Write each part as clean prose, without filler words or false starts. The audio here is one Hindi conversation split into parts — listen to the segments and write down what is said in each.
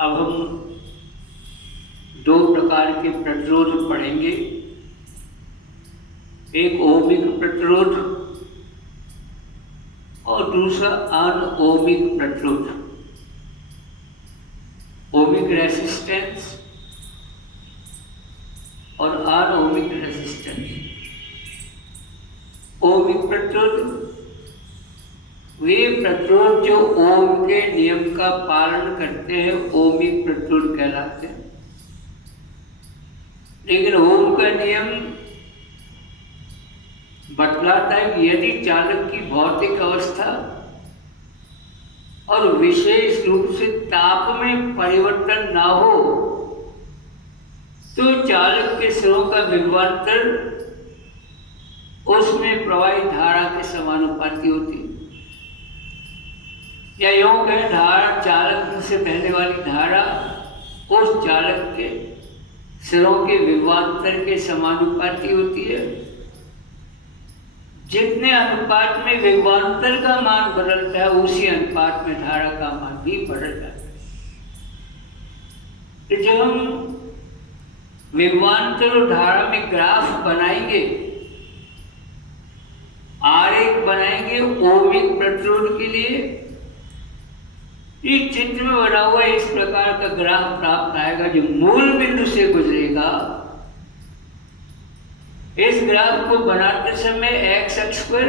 अब हम दो प्रकार के प्रतिरोध पढ़ेंगे। एक ओमिक प्रतिरोध और दूसरा अनओमिक प्रतिरोध। ओमिक रेसिस्टेंस और अनओमिक रेसिस्टेंस। ओमिक प्रतिरोध वे प्रतिरोध जो ओम के नियम का पालन करते हैं ओमिक प्रतिरोध कहलाते हैं। लेकिन ओम का नियम बतलाता है कि यदि चालक की भौतिक अवस्था और विशेष रूप से ताप में परिवर्तन ना हो तो चालक के सिरों का विभवांतर उसमें प्रवाहित धारा के समानुपाती होती है। या यूं कहें, धारा चालक से बहने वाली धारा उस चालक के सिरों के विभवांतर के समानुपाती होती है। जितने अनुपात में विभवांतर का मान बदलता है उसी अनुपात में धारा का मान भी बदल जाता है। तो जब हम विभवांतर और धारा में ग्राफ बनाएंगे, आरेख बनाएंगे ओमिक प्रतिरोध के लिए, इस चित्र में बना हुआ इस प्रकार का ग्राफ प्राप्त आएगा जो मूल बिंदु से गुजरेगा। इस ग्राफ को बनाते समय एक्स अक्ष पर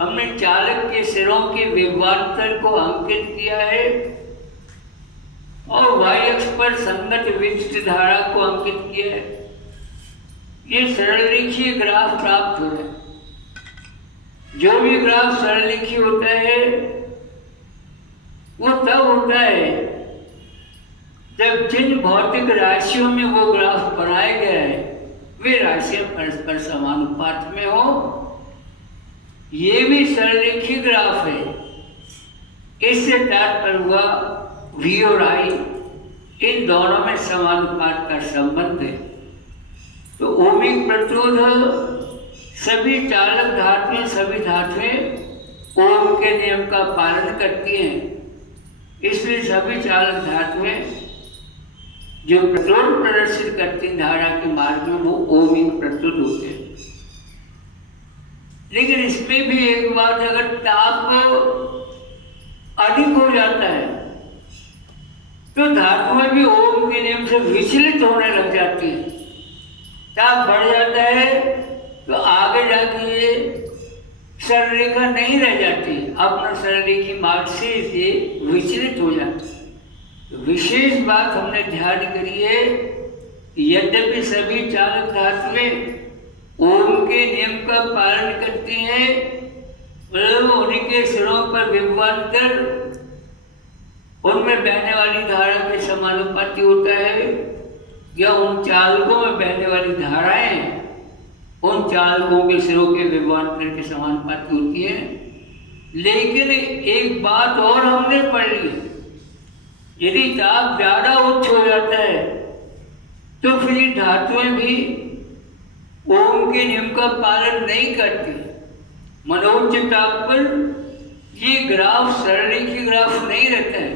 हमने चालक के सिरों के विभवांतर को अंकित किया है और वाई अक्ष पर संगत विद्युत धारा को अंकित किया है। ये सरल रेखीय ग्राफ प्राप्त हो रहा है। जो भी ग्राफ सरल रेखीय होता है वो तब होता है जब जिन भौतिक राशियों में वो ग्राफ बनाया गया है वे राशियां परस्पर समानुपात में हो। ये भी सरल रेखीय ग्राफ है। इससे तात्पर्य हुआ V और I इन दोनों में समानुपात का संबंध है। तो ओमिक प्रतिरोध सभी चालक धातुएं सभी धातुएं ओम के नियम का पालन करती हैं। इसलिए सभी चालक धातुएं जो प्रतिरोध प्रदर्शित करती हैं धारा के मार्ग में वो ओमिक प्रतिरोध होते हैं। लेकिन इसमें भी एक बात, अगर ताप अधिक हो जाता है तो धातुएं भी ओम के नियम से विचलित होने लग जाती है। ताप बढ़ जाता है तो आगे जाके ये सरल रेखा नहीं रह जाती, अपना सरल रेखी मार्ग से ये विचलित हो जाती है। तो विशेष बात हमने ध्यान करी है, यद्यपि सभी चालक धातुएं ओम के नियम का पालन करती हैं, मतलब उनके सिरों पर विभवांतर उनमें बहने वाली धारा के समानुपाती होता है, या उन चालकों में बहने वाली धाराएं उन चालकों के सिरों के विभवांतर के समानुपाती होती है। लेकिन एक बात और हमने पढ़ ली, यदि ताप ज्यादा उच्च हो जाता है तो फिर धातुएं भी ओम के नियम का पालन नहीं करती। मनोच्च ताप पर ये ग्राफ सरल रेखीय ग्राफ नहीं रहता है,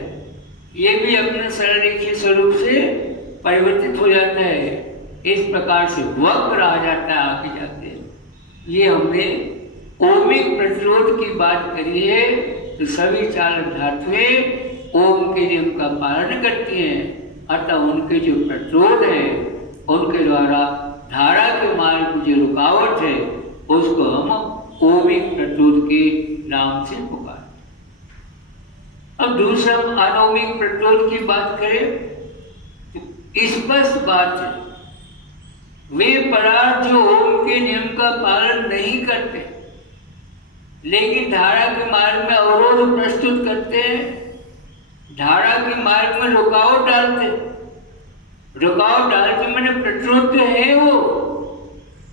ये भी अपने सरल रेखीय स्वरूप से परिवर्तित हो जाता है। इस प्रकार से वक्र आ जाता है आगे जाते। ये हमने ओमिक प्रतिरोध की बात करी है। तो सभी चालक धातुएं ओम के नियम का पालन करती हैं, अतः उनके जो प्रतिरोध है उनके द्वारा धारा के मार्ग में जो रुकावट है उसको हम ओमिक प्रतिरोध के नाम से पुकारते। अब दूसरा अनोमिक प्रतिरोध की बात करें तो स्पष्ट बात है, वे पदार्थ जो ओम के नियम का पालन नहीं करते लेकिन धारा के मार्ग में अवरोध प्रस्तुत करते हैं, धारा के मार्ग में रुकावट डालते। रुकावट डालते मैंने प्रतिरोध तो है वो,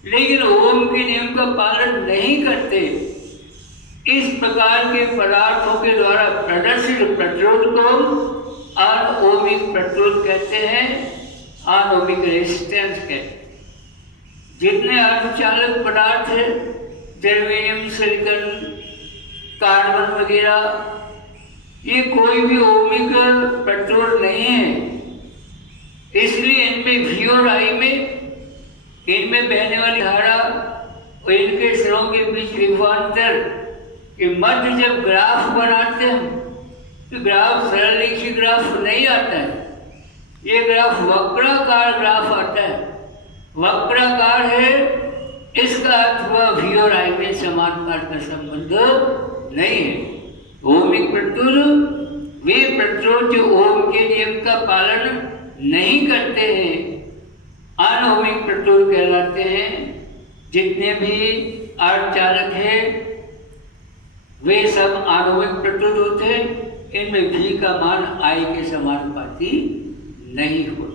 लेकिन ओम के नियम का पालन नहीं करते। इस प्रकार के पदार्थों के द्वारा प्रदर्शित प्रतिरोध को अनओमिक प्रतिरोध कहते हैं, अनओमिक रेजिस्टेंस कहते हैं। जितने अर्धचालक पदार्थ है, जर्मेनियम, सिलिकॉन, कार्बन वगैरह, ये कोई भी ओमिक प्रतिरोध इसलिए इनमें भी और आई में, इनमें बहने वाली धारा और इनके सिरों के बीच विभवांतर के मध्य जब ग्राफ बनाते हैं तो ग्राफ सरल रेखीय ग्राफ नहीं आता है, ये ग्राफ वक्राकार ग्राफ आता है। वक्राकार है, इसका अर्थ हुआ भी और आई में समानुपात का संबंध नहीं है। ओमिक प्रत्युर वे प्रत्युर जो ओम के नियम का पालन नहीं करते हैं, अनओमिक प्रत्युर कहलाते हैं। जितने भी अर्धचालक हैं वे सब अनओमिक प्रत्युर होते हैं, इनमें भी का मान आई के समानुपाती नहीं होता।